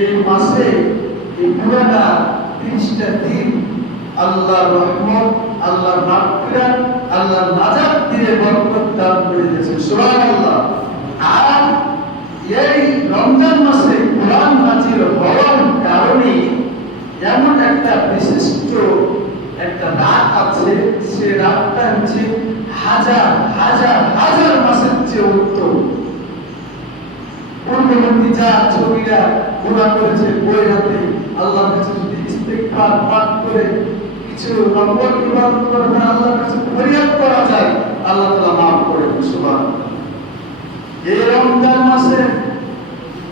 এই মাসে এই পুরাটা 30টা দিন আল্লাহর রহমত, আল্লাহর মাগফিরাত, আল্লাহর নাজাত দিয়ে বরকত দান করে দিয়েছেন। সুবহানাল্লাহ। আর এই রমজান মাসে কোরআন নাযিল হওয়ার কারণে এমন একটা বিশিষ্ট একটা রাত আছে, সে রাতটা হচ্ছে হাজার হাজার হাজার মাসের চেয়ে উত্তম। পূর্ববর্তী যা ছবিরা গুনাহ করেছে বই হাতে আল্লাহর কাছে যদি ইস্তিগফার পাঠ করে কিছু নফল ইবাদত করে আল্লাহর কাছে ফরিয়াদ করা যায়, আল্লাহ তাআলা মাফ করে দেন। সুবহানাল্লাহ। এই রমজান মাসে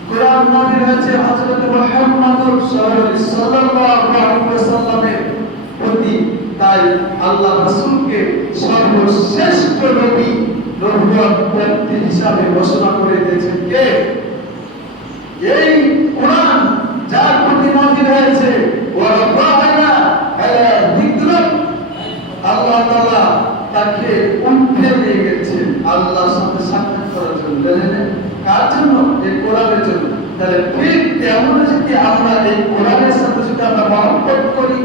কোরআন নাযিল হয়েছে হযরত মুহাম্মদ সাল্লাল্লাহু আলাইহি ওয়াসাল্লামের প্রতি, তাই আল্লাহ রাসূলকে সর্বশ্রেষ্ঠ নবী, নবুয়ত ব্যক্তি হিসাবে ঘোষণা করে দিয়েছেন কে? এই কোরআন যার প্রতি নাযিল হয়েছে, ওয়া রাফা'না আলা যিকরিক, আল্লাহ তাআলা তাকে উঠে নিয়ে গেছেন আল্লাহর সাথে সাক্ষাৎ করার জন্য। জানেন কার জন্য? এই কোরআনের জন্য। তাহলে ঠিক তেমন যদি আমরা এই কোরআনের সাথে যদি আমরা মহব্বত করি,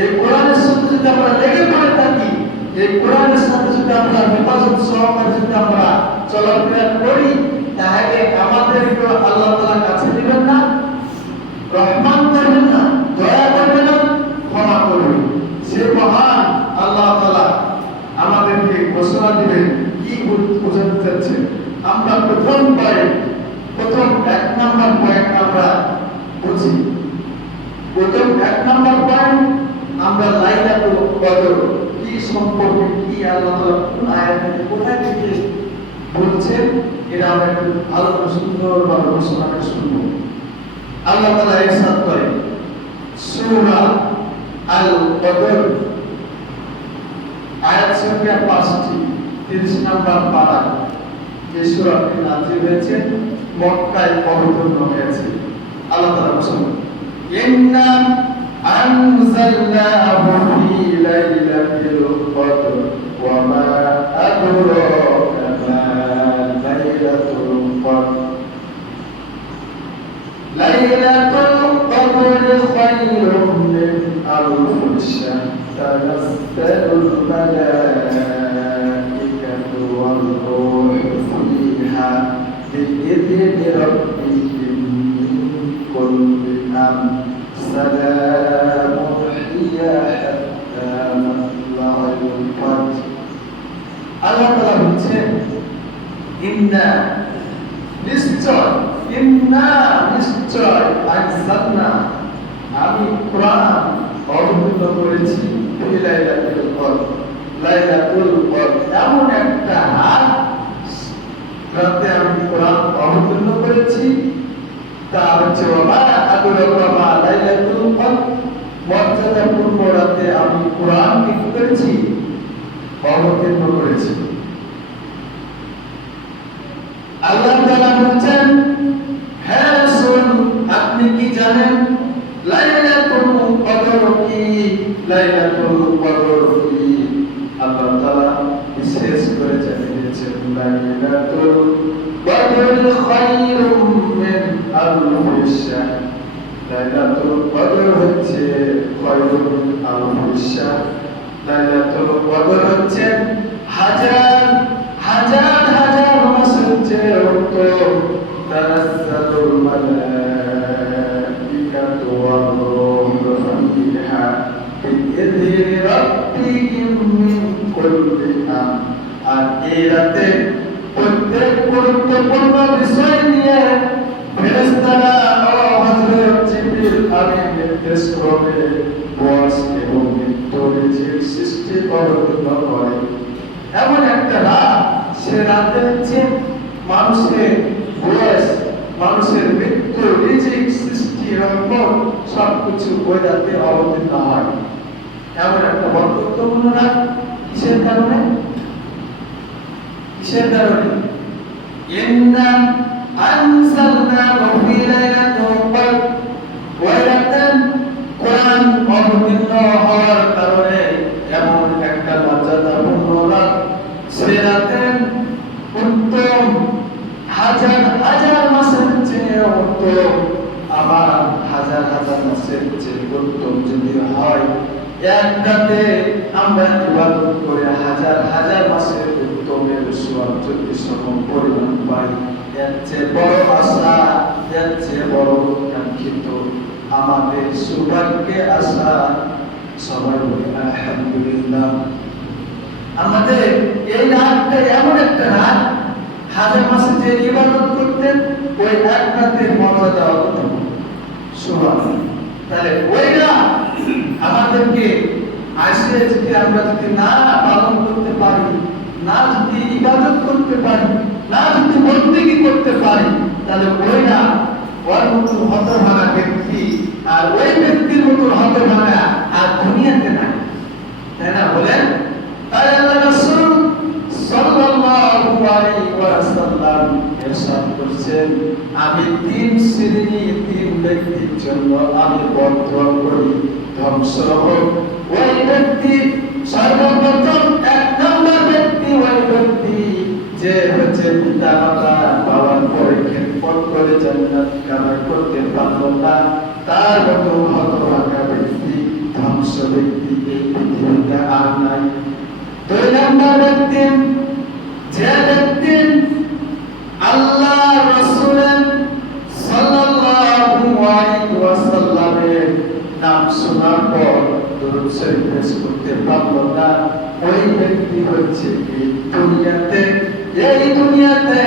এই কোরআনের সাথে যদি আমরা লেগে পড়ে থাকি, এই কোরআনের সাথে যদি আমরা হেফাজত সহকারে যদি আমরা চলাফেরা করি, তাহলে আমাদেরকে আল্লাহ তাআলা কাছে দিবেন না, রহমান করবেন না, দয়া করবেন না, ক্ষমা করবেন। সে মহান আল্লাহ তাআলা আমাদেরকে ঘোষণা দিবেন। কি বোঝাতে চাচ্ছেন? আমরা প্রথম 1 নম্বর পয়েন্ট আমরা বুঝি। প্রথম 1 নম্বর পয়েন্ট আমরা লাইলাতুল কদর কি সম্পর্কে, কি আল্লাহ তাআলা কোন আয়াতে কোথায় থেকে বলছেন, এটা আমরা একটু ভালো সুন্দরভাবে ঘোষণাটা শুনব। আল্লাহ তাআলা ইরশাদ করেন সূরা আল কদর আয়াত সংখ্যা 5টি, 30 নম্বর পারা। এই সূরাটি নাযিল হয়েছে মক্কায় অবতীর্ণ হয়েছে। আল্লাহ তাআলা বলেন ইন্না আনজালনাহু ফি লাইলাতিল কদর ওয়া মা আদরাকা মা লাইলাতুল কদর লাইলাতুল কদর খায়রুম মিন আলফি শাহর তানাজ্জালুল মালায়েকাতু ওয়ার রূহু ফিহা বিইذن রাব্বিহিম মিন কুল্লি আমর সালামুন হিয়া হাত্তা মাতলা'il ফাজর। আল্লাহ তাআলা বলেন ইন্না নিশ্চয় আনজালনা, আমি কোরআন অবতীর্ণ করেছি লাইলাতুল কদর, লাইলাতুল কদর এমন একটা রাতে আমি কোরআন অবতীর্ণ করেছি। তা হচ্ছে ওয়া আদরাকা মা লাইলাতুল কদর, মর্যাদাপূর্ণ রাতে আমি কোরআন কি করেছি? অবতীর্ণ করেছি। আল্লাহ তাআলা বলেন হ্যাঁ রাসূল, আপনি কি জানেন লাইলাতুল কদর কি? লাইলাতুল কদর কি? আল্লাহ তাআলা বিশেষ করে জানিয়ে দিয়েছেন লাইলাতুল কদর খায়রুম মিন আলফি শাহর। লাইলাতুল কদর হচ্ছে খায়রুম মিন আলফি শাহর। লাইলাতুল কদর হচ্ছে হাজার হাজার হাজার মাসের চেয়ে উত্তম। তানাজ্জালুল মালায়েকাতু ওয়ার রূহু ফিহা বিইذনি রাব্বিহিম মিন কুল্লি আমর। আর এই রাতে প্রত্যেক গুরুত্বপূর্ণ বিষয় নিয়ে ফেরেশতারা ও হযরত জিবরিল আমিন নির্দেশ ক্রমে ওয়াজ এবং মৃত্যুর সৃষ্টি অবতীর্ণ করে। এমন একটা রাত, সে রাতে হচ্ছে মানুষের বয়স, মানুষের মৃত্যু, রিজিক, সৃষ্টি, রহমত সবকিছু ওই রাতে অবতীর্ণ হয়। এমন একটা বরকতপূর্ণ রাত। কিসের কারণে? কিসের কারণে? ইন্না আনজালনাহু ফি লাইলাতুল কদর, ওই রাতে কোরআন অবতীর্ণ হওয়ার কারণে এমন একটা মর্যাদাপূর্ণ রাত। সে রাতে উত্তম হাজার হাজার মাসের চেয়ে উত্তম। আবার হাজার হাজার মাসের চেয়ে উত্তম যদি হয়, এক রাতে আমরা ইবাদত করে হাজার হাজার মাসের উত্তমের সওয়াব যদি সম পরিমাণ পাই, এর চেয়ে বড় আশা, এর চেয়ে বড় কাঙ্ক্ষিত আমাদের সৌভাগ্যে আশা। সবাই বলি আলহামদুলিল্লাহ। আমাদের এই রাতটা এমন একটা রাত, হাজার মাসে যে ইবাদত করতেন ওই এক রাতের মর্যাদা অত সমান। তাহলে ওইটা আমাদেরকে আসে যদি আমরা যদি না পালন করতে পারি, না যদি ইবাদত করতে পারি, না যদি বন্দেগী করতে পারি, তাহলে ওইটা ওর মতো হতভাগা ব্যক্তি আর ওই ব্যক্তির মতো হতভাগা আর দুনিয়াতে নাই, তাই না বলেন? তাই আল্লাহ রাসূল সাল্লাল্লাহু আলাইহি ওয়াসাল্লাম ইরশাদ করেছেন, আমি তিন শ্রেণী তিন ব্যক্তির জন্য আমি বদদুয়া করি, ধ্বংস হোক ওই ব্যক্তি। সর্বপ্রথম এক নম্বর ব্যক্তি ওই ব্যক্তি যে হচ্ছে পিতা মাতা বাবার পরে খেদমত করে জান্নাত কামাই করতে পারল না, তার মতো হতভাগা ব্যক্তি, ধ্বংস ব্যক্তি এই পৃথিবীতে আর নাই। দুই নম্বর ব্যক্তি যে ব্যক্তি আল্লাহ রাসূলের সাল্লাল্লাহু আলাইহি ওয়াসাল্লামের নাম শোনার পর দরুদ শরীফ পেশ করতে পারল না, ওই ব্যক্তি হচ্ছে এই দুনিয়াতে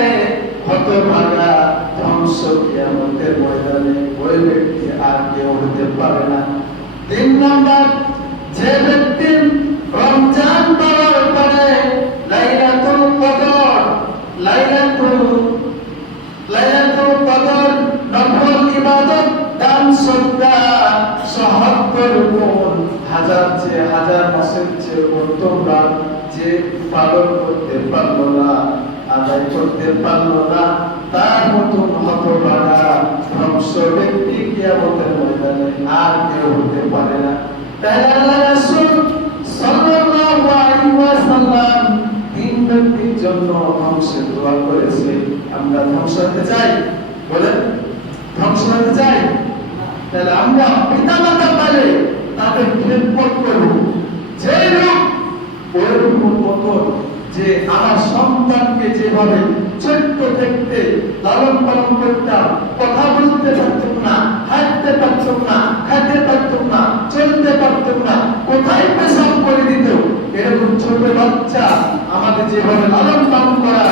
হতভাগা, ধ্বংস, কিয়ামতের ময়দানে ওই ব্যক্তি আর কেউ হতে পারে না। তিন নম্বর যে ব্যক্তি রমজান পাওয়ার পরে লাইলাতুল কদর নফল ইবাদত দান সদকা সহত্তর গুণ হাজার মাসের চেয়ে উত্তম রাত যে পালন করতে পারল না, আদায় করতে পারল না, তার মতন হতভাগা ধ্বংস ব্যক্তি কিয়ামতের ময়দানে আর কেউ হতে পারে না। তাই আল্লাহ রাসূল সাল্লাল্লাহু আলাইহি ওয়াসাল্লাম তিন ব্যক্তির জন্য ধ্বংসের দোয়া করেছে। আমরা ধ্বংস হতে চাই? বলেন, ধ্বংস হতে চাই? তাহলে আমরা পিতা মাতা পালে তাদের খেদমত করব। যে লোক ওরকম মতো যে আমার সন্তানকে যেভাবে ছোট্ট থাকতে লালন পালন করতাম, কথা বলতে পারতাম না, হাঁটতে পারতাম না, খেতে পারতাম না, চলতে পারতাম না, কোথায় পেশাব করে দিত, এরকম ছোট বাচ্চা আমাদের যেভাবে লালন পালন করা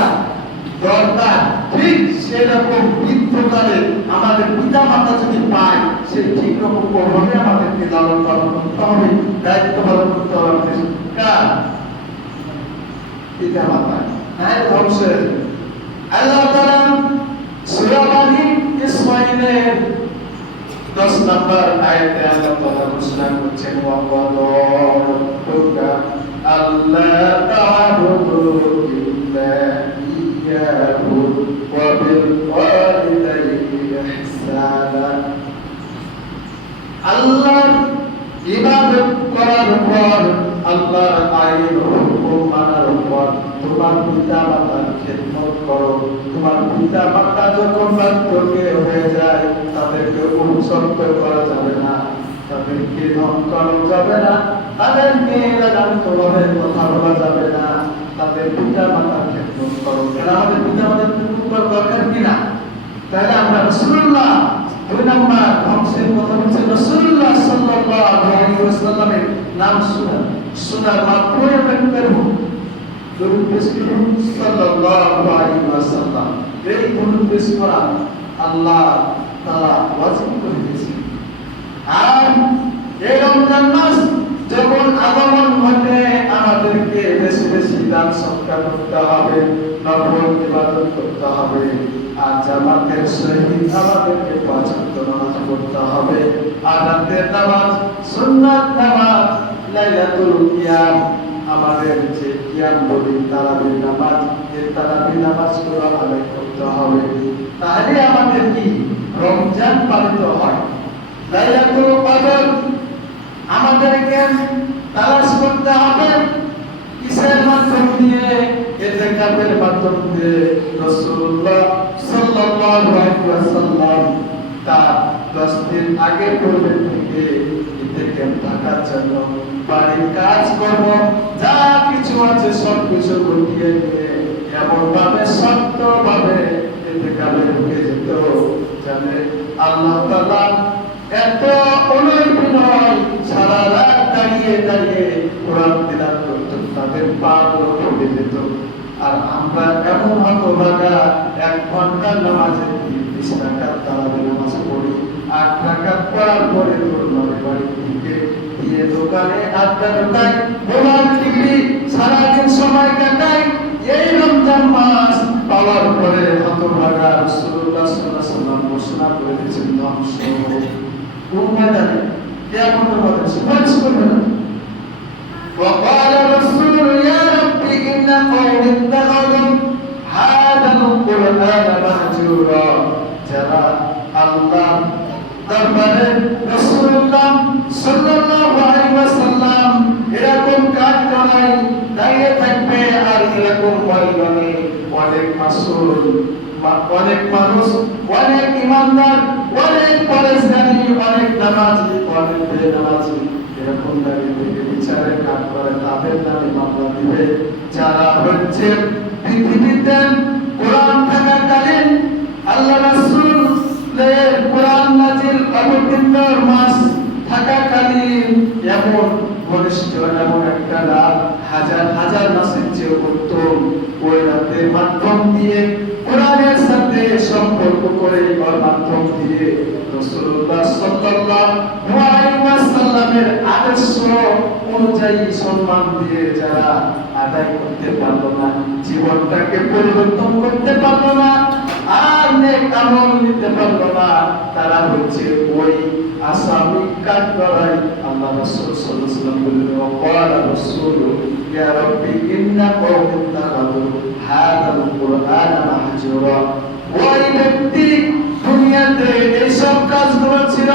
দরকার, ঠিক সেরকম বৃদ্ধকালে আমাদের পিতা মাতা যদি পায়, সে ঠিক রকম ভাবে আমাদেরকে লালন পালন করতে হবে, দায়িত্ব পালন করতে হবে। কার? পিতা মাতা। হ্যাঁ, ধ্বংসের। আল্লাহ তাআলা সূরা বনী ইসরাঈলের 10 নম্বর আয়াতে আল্লাহ তাআলা ঘোষণা করছেন, ওয়া ক্বাদা রাব্বুকা আল্লা তা'বুদু ইল্লা ইয়াহু ওয়া বিল ওয়ালিদাইনি ইহসানা। আল্লাহর ইবাদত করার পর, আল্লাহর আইন হুকুম মানার পর তোমার পিতা মাতার খেদমত করো। তোমার পিতা মাতা যখন বার্ধক্যে হয়ে যায়, তাদেরকে অনুসরণ করা যাবে না, তাদেরকে ধমকানো যাবে না, তাদেরকে রাগান্বিতভাবে কথা বলা যাবে না, তাদের পিতা মাতার খেদমত করো। কেন আমাদের পিতা মাতার খেদমত করা দরকার কিনা? তাহলে আমরা রাসূলুল্লাহ দুই নম্বর ধ্বংসের কথা বলছে, রাসূলুল্লাহ সাল্লাল্লাহু আলাইহি ওয়াসাল্লামের নাম শোনার মাত্রই আমরা করব দরুদ পেশ করব সাল্লাল্লাহু আলাইহি ওয়াসাল্লাম। এই দরুদ পেশ করা আল্লাহ তাআলা ওয়াজিব করে দিয়েছেন। আর এই রমজান মাস যখন আগমন ঘটে, আমাদেরকে বেশি বেশি দান সদকা করতে হবে, নফল ইবাদত করতে হবে, আর জামাতের সহিত আমাদেরকে 5 ওয়াক্ত নামাজ পড়তে হবে। আযানের নামাজ, সুন্নাত নামাজ, লাইলাতুল কিয়াম, আমাদের যে কিয়াম বলি তারাবির নামাজ, এই তারাবির নামাজগুলো আদায় করতে হবে। তাহলে আমাদের কি রমজান পালিত হয়। লাইলাতুল কদর আমাদেরকে তালাশ করতে হবে কিসের মাধ্যম দিয়ে? ইতিকাফের মাধ্যম দিয়ে। রাসূলুল্লাহ সাল্লাল্লাহু আলাইহি ওয়াসাল্লাম তার 10 দিন আগে পূর্বে থেকে ইতিকাফ থাকার জন্য বাড়ির কাজ করব, যা কিছু আছে সব কিছু গুটিয়ে নিয়ে এমন ভাবে শক্তভাবে ইতিকাফে ঢুকে যেত জানে আল্লাহ তাআলা এত অনুনয় সারা রাত দাঁড়িয়ে দাঁড়িয়ে কোরআন তিলাওয়াত করত, তাদের পা ফুলে যেত। আর আমরা এমন হতভাগা 1 ঘন্টার নামাজে 30 রাকাত তারাবি নামাজ পড়ি, 8 রাকাত পড়ার পরে বাড়ি থেকে গিয়ে দোকানে আড্ডা দেয়, মোবাইল টিভি সারাদিন সময় কাটাই। এই রমজান মাস পাওয়ার পরে হতভাগা রাসূলুল্লাহ সাল্লাল্লাহু আলাইহি ওয়াসাল্লাম ঘোষণা করে দিয়েছেন ধ্বংস কোন ময়দানে কিয়ামতের ময়দানে সুপারিশ করবে না। وقال الرسول يا رب إن قوم اتخذوا هذا القرآن مهجورا যারা আল্লাহ দরবারে রাসূলুল্লাহ সাল্লাল্লাহু আলাইহি ওয়াসাল্লাম এরকম কাজ করায় দাঁড়িয়ে থাকবে, আর এরকম ময়দানে অনেক মাসুল অনেক মানুষ, অনেক ইমানদার, অনেক পরেশগারী, অনেক নামাজি, অনেক বেনামাজি এরকম দাঁড়িয়ে থেকে বিচারের কাজ করে, তাদের নামে মামলা দিবে। যারা হচ্ছে পৃথিবীতে কোরআন থাকাকালীন আল্লাহ রাসূলের কোরআন নাযিল অবতীর্ণ মাস থাকাকালীন এমন ঘনিষ্ঠ এমন একটা রাত হাজার হাজার মাসের চেয়ে উত্তম, ওই রাতের মাধ্যম দিয়ে কোরআনের সাথে সম্পর্ক করে ওর মাধ্যম দিয়ে রাসূলুল্লাহ সাল্লাল্লাহু আলাইহি ওয়াসাল্লামের আদর্শ অনুযায়ী সম্মান দিয়ে যারা আদায় করতে পারলো না, জীবনটাকে পরিবর্তন করতে পারলো না, আর নেক আমল নিতে পারলো না, তারা হচ্ছে ওই আসামি কাঠগড়াই। আল্লাহ রাসূল সাল্লাল্লাহু আলাইহি ওয়াসাল্লাম বললেন ওয়াকালা রাসূল ইয়া রাব্বি ইন্না কওমি ইত্তাখাযু হাযাল কুরআনা মাহজুরা। ওই ব্যক্তি দুনিয়াতে এইসব কাজগুলো ছিল,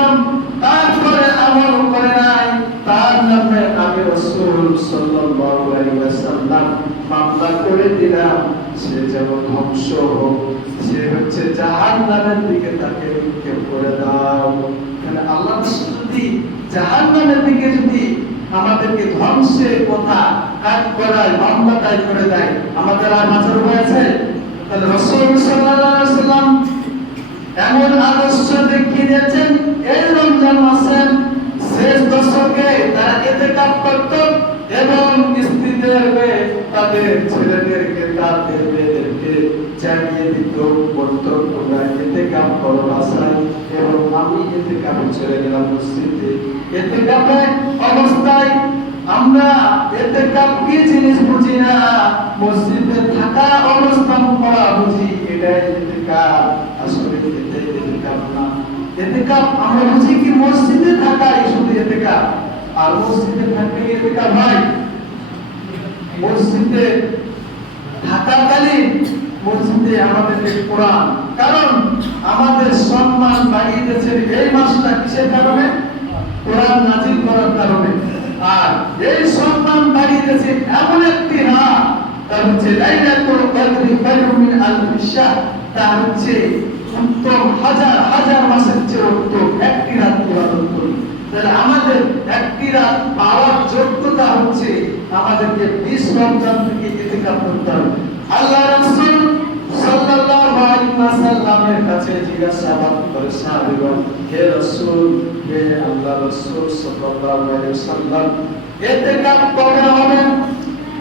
তারপরে আমল করে নাই, তার নামে আমি রাসূল সাল্লাল্লাহু আলাইহি ওয়াসাল্লাম মামলা করে দিলাম, সে যেন ধ্বংস হোক, সে হচ্ছে জাহান্নামের দিকে তাকে নিক্ষেপ করে দাও। মানে আল্লাহ যদি জাহান্নামের দিকে যদি আমাদেরকে ধ্বংসের কথা কাজ করায়, মামলা দায় করে দেয়, আমাদের আর বাঁচার উপায় আছে? তাহলে রাসূল সাল্লাল্লাহু আলাইহি ওয়াসাল্লাম এমন আদর্শ দেখিয়ে দিয়েছেন। এই রমজান মাসের শেষ দশকে তারা ইতিকাফ করত এবং স্ত্রীদেরকে, তাদের ছেলেদেরকে, তাদের মেয়েদেরকে জানিয়ে দিত, বলতো তোমরা ইতিকাফ করো বাসায়, এবং আমি ইতিকাফে চলে গেলাম মসজিদে। ইতিকাফে অবস্থায় আমরা ইতিকাফ কি জিনিস বুঝি না, মসজিদে থাকা অবস্থান করা বুঝি, এটাই ইতিকাফ। আসলে এটাই ইতিকাফ না। ইতিকাফ আমরা বুঝি কি মসজিদে থাকাই শুধু ইতিকাফ, আর মসজিদে থাকলে ইতিকাফ হয়। মসজিদে থাকাকালীন মসজিদে আমাদেরকে কোরআন, কারণ আমাদের সম্মান বাড়িয়ে দিয়েছে এই মাসটা কিসের কারণে? কোরআন নাযিল করার কারণে। আর এই সম্মান বাড়িয়ে দিয়েছে এমন একটি রাত, তা হচ্ছে লাইলাতুল কদর খায়রুম মিন আলফি শাহর, তা হচ্ছে উত্তম হাজার হাজার মাসের চেয়ে উত্তম একটি রাত ইবাদত করি। তাহলে আমাদের একটি রাত পাওয়ার যোগ্যতা হচ্ছে আমাদেরকে 20 রমজান থেকে ইতিকাফ করতে হবে। আল্লাহ রাসূল সাল্লাল্লাহু আলাইহি ওয়াসাল্লামের কাছে জিজ্ঞাসাবাদ করে সাহাবীগণ, হে রাসূল, হে আল্লাহ রাসূল সাল্লাল্লাহু আলাইহি ওয়াসাল্লাম, ইতিকাফ কবে হবে,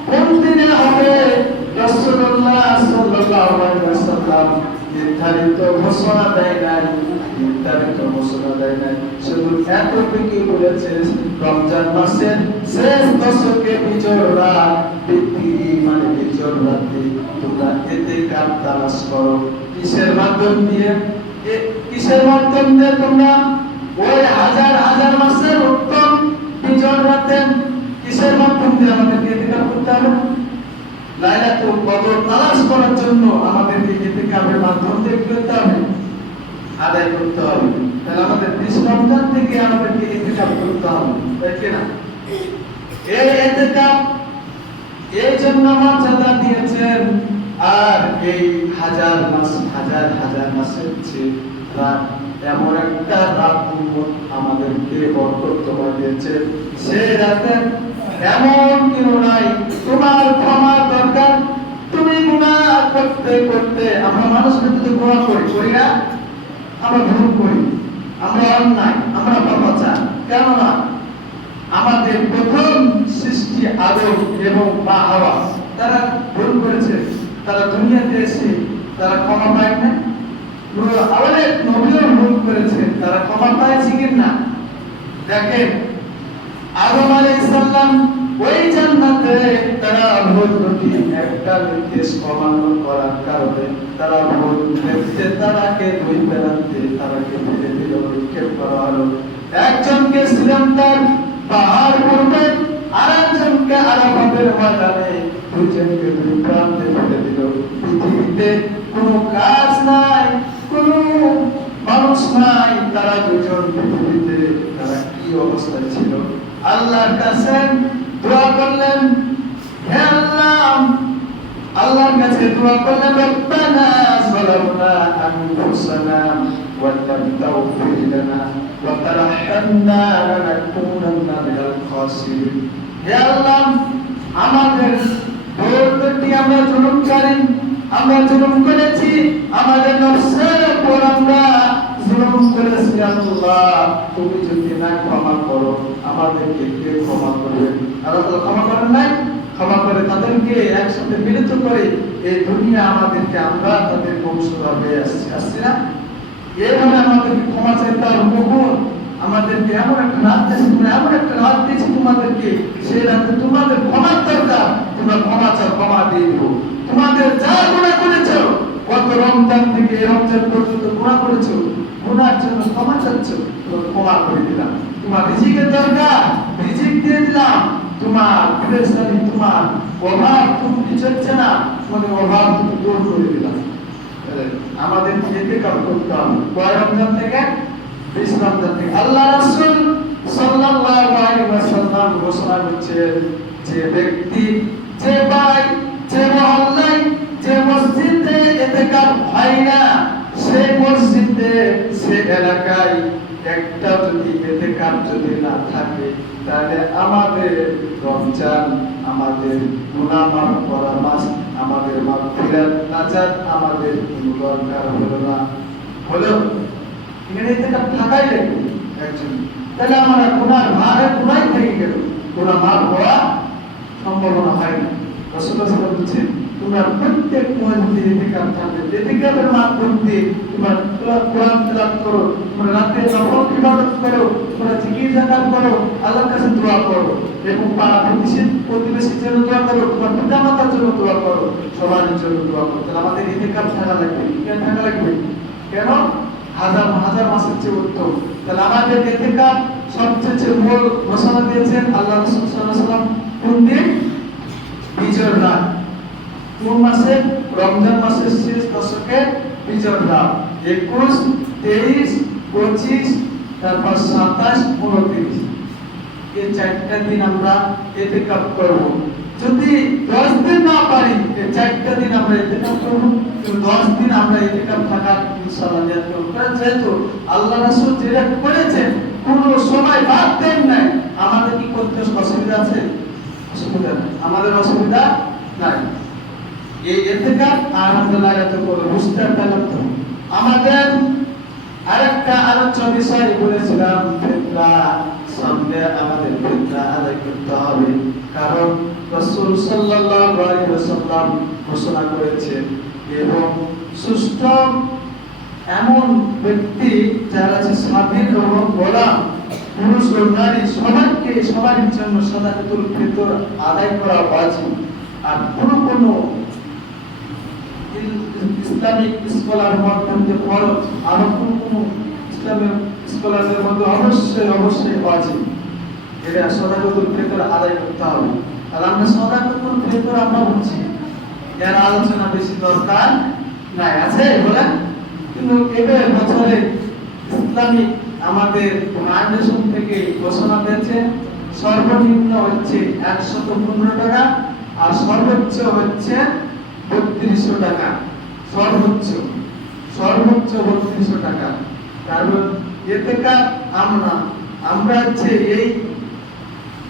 কোন দিনে হবে? রাসূলুল্লাহ সাল্লাল্লাহু আলাইহি ওয়াসাল্লাম নির্ধারিত ঘোষণা দেয় নাই, শুধু এতটুকু বলেছে রমজান মাসের শেষ দশকে বিজয় রাত, মানে বিজয় রাতে তোমরা ইতিকাফ তালাশ করো। কিসের মাধ্যম দিয়ে? কিসের মাধ্যম দিয়ে তোমরা ওই হাজার হাজার মাসের উত্তম বিজয় রাতে কিসের মাধ্যম দিয়ে আমাদেরকে ইতিকাফ করতে হবে? লাইলাতুল কদর তালাশ করার জন্য আমাদেরকে ইতিকাফের মাধ্যম দিয়ে করতে হবে, আদায় করতে হবে। তাহলে আমাদের 20 রমজান থেকে আমাদেরকে ইতিকাফ করতে হবে, তাই কি না? এই ইতিকাফ এই জন্য মর্যাদা দিয়েছেন। আর এই হাজার মাস, হাজার হাজার মাসের চেয়ে রাত এমন একটা রাত আমাদেরকে বরকতময় দিয়েছে। সেই রাতে এমন কেউ নাই তোমার ক্ষমা দরকার। তুমি গুনাহ করতে করতে, আমরা মানুষ কিন্তু গুনাহ করি না? আমরা ভুল করি, আমরা অন্যায়, আমরা পাপাচার। কেননা আমাদের প্রথম সৃষ্টি আদম এবং মা হাওয়া, তারা ভুল করেছে। তারা দুনিয়াতে এসে তারা ক্ষমা পায় না। আমাদের নবীও ভুল করেছে, তারা ক্ষমা পাইছে কিনা? দেখেন আদম আলাইহিস সালাম ওই জান্নাতে তারা ভুল করতে একটা নির্দেশ অমান্য করার কারণে তারা ভুল করতে, তারাকে দুই বেলাতে তারাকে ফেলে দিল, নিক্ষেপ করা হলো। একজনকে শ্রীলঙ্কার পাহাড় পর্বতে, আরেকজনকে আরাফাতের ময়দানে, দুইজনকে দুই প্রান্তে ফেলে দিল। পৃথিবীতে কোনো কাজ নাই, কোনো মানুষ নাই, তারা দুজন পৃথিবীতে তারা কি অবস্থায় ছিল? আল্লাহর কাছে দোয়া করলেন, হে আল্লাহ, আল্লাহর কাছে দোয়া করলেন, রব্বানা যালামনা আনফুসানা ওয়া লাম তাগফির লানা ওয়া তারহামনা লানাকুনান্না মিনাল খাসিরিন। হে আল্লাহ, আমাদের ভুলটি, আমরা জুলুমকারী, আমরা জুলুম করেছি, আমাদের নফসের উপর আমরা জুলুম করেছি। আল্লাহ, তুমি যদি না ক্ষমা করো, আমাদেরকে কে ক্ষমা করবে? আল্লাহ ক্ষমা করেন নাই? ক্ষমা করে তাদেরকে একসাথে মিলিত করে এই দুনিয়া আমাদেরকে, আমরা তাদের বংশধর হয়ে আসছি না? এইভাবে আমাদেরকে ক্ষমা চাইতে হবে। কখন আমাদেরকে এমন একটা রাত দিয়েছে, এমন একটা রাত দিয়েছে তোমাদেরকে, সেই রাতে তোমাদের ক্ষমার দরকার। তোমরা ক্ষমা চাও, ক্ষমা দিয়ে দিব। তোমাদের যা গুনাহ করেছো, গত রমজান থেকে রমজান পর্যন্ত গুনাহ করেছো, গুনার জন্য ক্ষমা চাচ্ছ, ক্ষমা করে দিলাম। তোমার রিজিকের দরকার, রিজিক দিয়ে দিলাম। তোমার পেরেশানি, তোমার অভাব তুমি চলছে না, তোমাদের অভাব তুমি দূর করে দিলাম। আমাদের খেতে কাজ করতে হবে। কয় রমজান থেকে? 20 রমজান থেকে। আল্লাহ রাসূল সাল্লাল্লাহু আলাইহি ওয়াসাল্লাম ঘোষণা করছেন, যে ব্যক্তি, যে ভাই, যে মহল্লায়, যে মসজিদে ইতিকাফ হয় না, সেই মসজিদে, সেই এলাকায় একটা যদি ইতিকাফ যদি না থাকে, তাহলে আমাদের রমজান, আমাদের গুনাহ মাফ করা মাস, আমাদের মাগফিরাত, নাজাত আমাদের কোনো দরকার হলো না। হলো এখানে ইতিকাফ থাকাই লাগবে একজন। তাহলে আমরা গুনার ভারে গুনাই থেকে গেল, গুনাহ মাফ হওয়া সম্ভাবনা হয় না। রাসূলুল্লাহ সাল্লাল্লাহু আলাইহি ওয়াসাল্লাম বলেছেন, তোমরা প্রত্যেক মসজিদে ইতিকাফ থাকবে। ইতিকাফের মাধ্যম দিয়ে তোমরা কোরআন তেলাওয়াত করো, তোমরা রাতে নফল ইবাদত করো, তোমরা জিকির জাকাত করো, আল্লাহর কাছে দোয়া করো, এবং পাড়া প্রতিবেশীর জন্য দোয়া করো, তোমার পিতামাতার জন্য দোয়া করো, সবার জন্য দোয়া করো। তাহলে আমাদের ইতিকাফ থাকা লাগবে। কেন থাকা লাগবে? কেন? হাজার হাজার মাসের চেয়ে উত্তম। তাহলে আমাদের ইতিকাফ সবচেয়ে মূল ঘোষণা দিয়েছেন আল্লাহ রাসূল সাল্লাল্লাহু আলাইহি ওয়াসাল্লাম। কোন দিন? বিজয়ের রাত। কোন মাসে? রমজান মাসের শেষ দশকে বিজয়ের রাত। 21, 23, 25, তারপর 27, 29, এই 4টা দিন আমরা ইতিকাফ করব। যদি 10 দিন না পারি, এই 4টা দিন আমরা ইতিকাফ করব। কিন্তু 10 দিন আমরা ইতিকাফ থাকার ইনশাআল্লাহ নিয়ত করব। যেহেতু আল্লাহ রাসূল যেটা করেছেন, কোনো সময় বাদ দেন নাই, আমাদের কি করতে অসুবিধা আছে? অসুবিধা নেই, আমাদের অসুবিধা নাই। এই ইতিকাফ আলহামদুলিল্লাহ এত করে বুঝতে পারলাম। তো আমাদের আরেকটা আলোচ্য বিষয় বলেছিলাম, ফিতরা। সামনে আমাদের ফিতরা আদায় করতে হবে, কারণ রাসূল সাল্লাল্লাহু আলাইহি ওয়াসাল্লাম ঘোষণা করেছেন, এবং সুস্থ এমন ব্যক্তি যারা আছে স্বাধীন এবং গোলাম, পুরুষ ও নারী সবাইকে, সবার জন্য সাদাকাতুল ফিতর আদায় করা ওয়াজিব। আর কোনো ইসলামিক স্কলার মধ্যে ফরজ, আর কোনো ইসলামিক স্কলারদের মধ্যে অবশ্যই ওয়াজিব। এটা সাদাকাতুল ফিতর আদায় করতে হবে। তাহলে আমরা সাদাকাতুল ফিতর আমরা বুঝছি, এর আলোচনা বেশি দরকার নাই। আছে বলেন? কিন্তু এবার বছরে ইসলামিক আমাদের ফাউন্ডেশন থেকে ঘোষণা দিয়েছে, সর্বনিম্ন হচ্ছে 115 টাকা, আর সর্বোচ্চ হচ্ছে 3200 টাকা। সর্বোচ্চ 3200 টাকা। কারণ ইতিকাফ আমরা হচ্ছে এই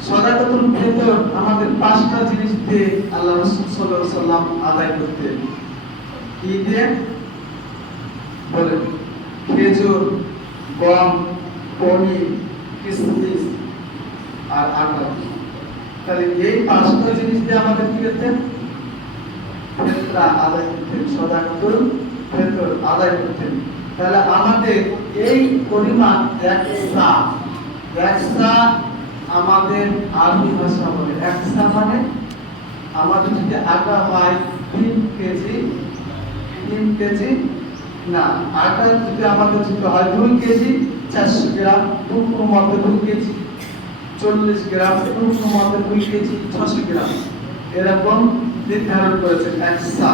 সাদাকাতুল ফিতর আমাদের পাঁচটা জিনিস দিয়ে আল্লাহ রাসূল সাল্লাল্লাহু আলাইহি ওয়াসাল্লাম আদায় করতেন। কি দিয়ে বলেন? খেজুর, গম, পনির, কিশমিশ আর আটা। তাহলে এই পাঁচটা জিনিস দিয়ে আমাদের কি করতেন? ফিতরা আদায় করতেন, সাদাকাতুল ফিতর আদায় করতেন। তাহলে আমাদের এই পরিমাণ এক সা আমাদের আরবি ভাষা বলে এক সা মানে আমাদের যদি আটা হয় 3 কেজি না, আটা যদি আমাদের যদি হয় 2 কেজি 400 গ্রাম, কোনো মতে 2 কেজি 40 গ্রাম, কোনো মতে 2 কেজি 600 গ্রাম, এরকম নির্ধারণ করেছেন এক সা।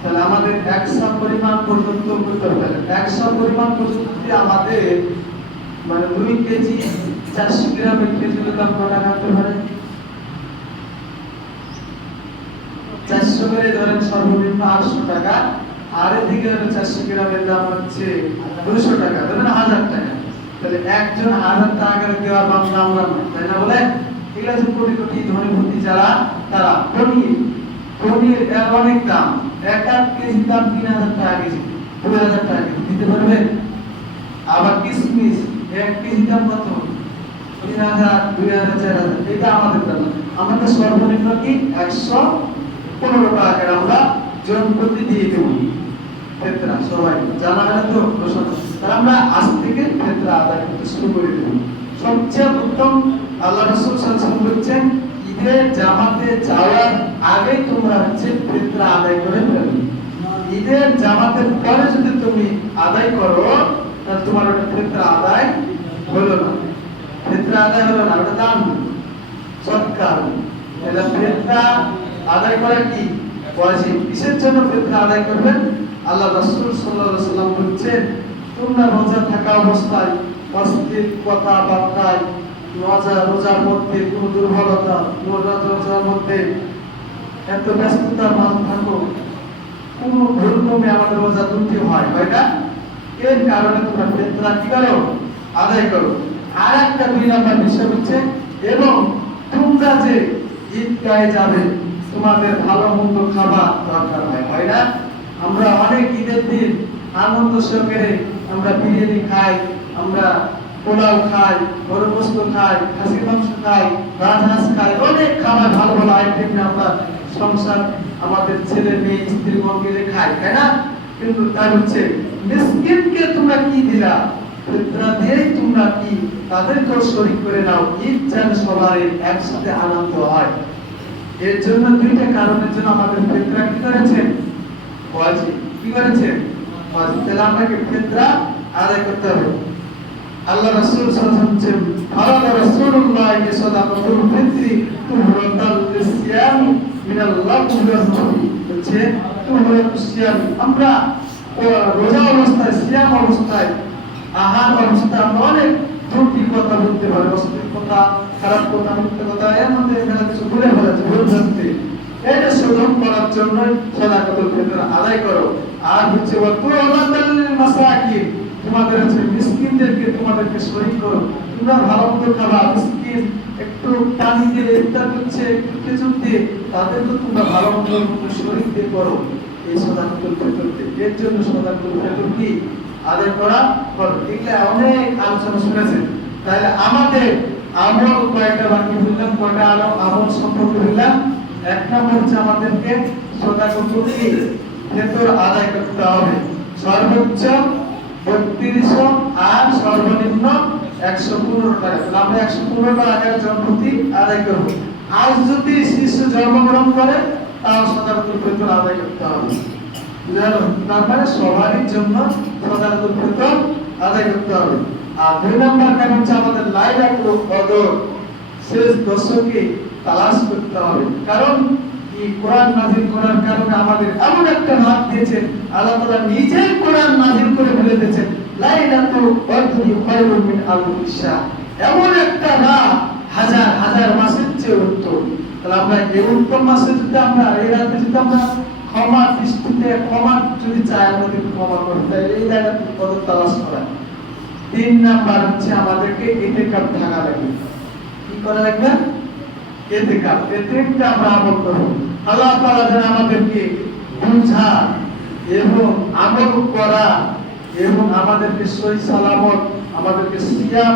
তাহলে আমাদের এক সা পরিমাণ পর্যন্ত করতে হবে। এক সা পরিমাণ পর্যন্ত আমাদের মানে 2 কেজি 400 গ্রামের খেজুরের দাম কত টাকা হতে পারে? 400 করে ধরেন সর্বনিম্ন 800 টাকা, আর এদিকে 400 গ্রামের দাম হচ্ছে 200 টাকা, ধরেন 1000 টাকা। তাহলে একজন 1000 টাকা করে দেওয়ার বাংলা আমরা না, তাই না বলে? এগুলা যে কোটি কোটি ধনীপতি যারা, তারা পনির এর অনেক দাম, এক কেজি দাম 3000 টাকা কেজি, 2000 টাকা কেজি দিতে পারবেন? আবার কিশমিশ 1 কেজি দাম কত? 3000, 2000, 4000। এটা আমাদের দাম। আমাদের সর্বনিম্ন কি 115 টাকা করে আমরা জন প্রতি দিয়ে দেব ফিতরা। সবাই জানা গেল তো? তাহলে আমরা আজ থেকে ফিতরা আদায় করতে শুরু করে দেব। সবচেয়ে উত্তম আল্লাহ রাসূল সাল্লাল্লাহু আলাইহি ওয়াসাল্লাম বলেছেন, ঈদের জামাতে যাওয়ার আগে তোমরা হচ্ছে ফিতরা আদায় করে ফেলো। ঈদের জামাতের পরে যদি তুমি আদায় করো তাহলে তোমার ওটা ফিতরা আদায় হলো না। ফিতরা আদায় হলো না, ওটা দান সৎকার। এটা ফিতরা আদায় করা কি ওয়াজিব। কিসের জন্য ফিতরা আদায় করবেন? আল্লাহ রাসূল সাল্লাল্লাহু আলাইহি ওয়াসাল্লাম বলেছেন, তোমরা রোজা থাকা অবস্থায় অশ্লীল কথাবার্তায়, রোজার মধ্যে কোনো দুর্বলতা, রোজার মধ্যে এত ব্যস্ততার মাঝে থাকো, কোন ভুলক্রমে আমাদের রোজা ত্রুটি হয় না, এর কারণে তোমরা ফিতরা কি করো? আদায় করো। আর একটা 2 নম্বর বিষয় হচ্ছে, এবং তোমরা যে ঈদগাহে যাবে তোমাদের ভালো মন্দ খাবার দরকার হয় না? আমরা অনেক ঈদের দিন আনন্দ সহকারে আমরা বিরিয়ানি খাই, আমরা পোলাও খাই, গরুর গোশত খাই, খাসির মাংস খাই, রাজহাঁস খাই, অনেক খাবার ভালো ভালো আইটেম আমরা সংসার আমাদের ছেলে মেয়ে স্ত্রী মিলে খাই, তাই না? কিন্তু তার হচ্ছে মিসকিনকে তোমরা কি দিলা? ফিতরা দিয়েই তোমরা কি তাদেরকেও শরীক করে নাও, ঈদ যেন সবার একসাথে আনন্দ হয়। এর জন্য 2টা কারণের জন্য আমাদের ফিতরা কি করেছেন? ওয়াজিব। কি করেছেন? ওয়াজিব। তাহলে আমরা কি ফিতরা আদায় করতে হবে। আল্লাহ রাসূল সাল্লাল্লাহু আলাইহি ওয়াসাল্লাম ফারাদা রাসূলুল্লাহ সাদাকাতুল ফিতরি তুহরাতাল লিসিয়াম মিনাল্লাহি ওয়া রাসূলি, হচ্ছে তুহরাতুস সিয়াম। আমরা রোজা অবস্থায়, সিয়াম অবস্থায়, আহার অবস্থায় আমরা অনেক ত্রুটি কথা বলতে পারি, অশ্লীল কথা, খারাপ কথা, মিথ্যা কথা, এর মধ্যে এখানে কিছু ভুলে ফেলেছে, ভুল ভ্রান্তি। এটা শোধন করার জন্য সাদাকাতুল ফিতর আদায় করো। আর হচ্ছে ওয়াতুরাতাল মাসাকিন, তোমাদের হচ্ছে মিসকিনদেরকে তোমাদেরকে শরীক করো। তোমরা ভালো মন্দ খাবা, মিসকিন একটু পানি দিয়ে, ইফতার করছে একটু খেজুর দিয়ে, তাদেরকে তোমরা ভালো মন্দ শরীক দিয়ে করো এই সাদাকাতুল ফিতরতে। এর জন্য সাদাকাতুল ফিতর কি আদায় করা করো। এগুলা অনেক আলোচনা শুনেছেন। তাহলে আমাদের আমল কয়টা বাকি বললাম, কয়টা আমল সম্পর্কে বললাম। 1 নম্বর হচ্ছে আমাদেরকে সাদাকাতুল ফিতর আদায় করতে হবে সর্বোচ্চ 3200 আর সর্বনিম্ন 115 টাকা। তাহলে আমরা 115 টাকা জনপ্রতি আদায় করব। আজ যদি শিশু জন্মগ্রহণ করে তাও সাদাকাতুল ফিতর আদায় করতে হবে। বুঝলো? তার মানে সবারই জন্য সাদাকাতুল ফিতর আদায় করতে হবে। আর 2 নম্বর কারণ হচ্ছে আমাদের লাইলাতুল কদর শেষ দশকে তালাশ করতে হবে। কারণ এই কোরআন নাযিল করার কারণে আমাদের এমন একটা লাভ দিয়েছেন, আল্লাহ তাআলা নিজেই কোরআন নাযিল করে বলে দিয়েছেন, লাইলাতুল কদরি খায়রুম মিন আলফি শাহর। এমন একটা রাত হাজার হাজার মাসের চেয়ে উত্তম। তাহলে আমরা এই উত্তম মাসে যদি আমরা এই রাতে যদি আমরা ক্ষমা যদি চাই, আমাদের ক্ষমা করতে, এই লাইলাতুল কদর তালাশ করা। তিন নাম্বার হচ্ছে আমাদেরকে ইতিকাফ থাকা লাগবে। কি করা লাগবে? ইতিকাফ। এই তিনটা আমরা আমল করব। আল্লাহ তাআলা যেন আমাদেরকে বুঝা এবং আমল করা এবং আমাদেরকে সহি সালামত আমাদেরকে সিয়াম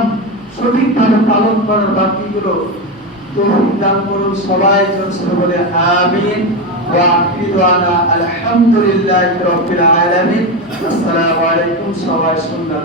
সঠিকভাবে পালন করার বাকিগুলো তৌফিক দান করুন। সবাই জোরে বলে আমিন। ওয়া আখিরু আনা আলহামদুলিল্লাহি রাব্বিল আলামিন। আসসালামু আলাইকুম। সবাই সুন্দর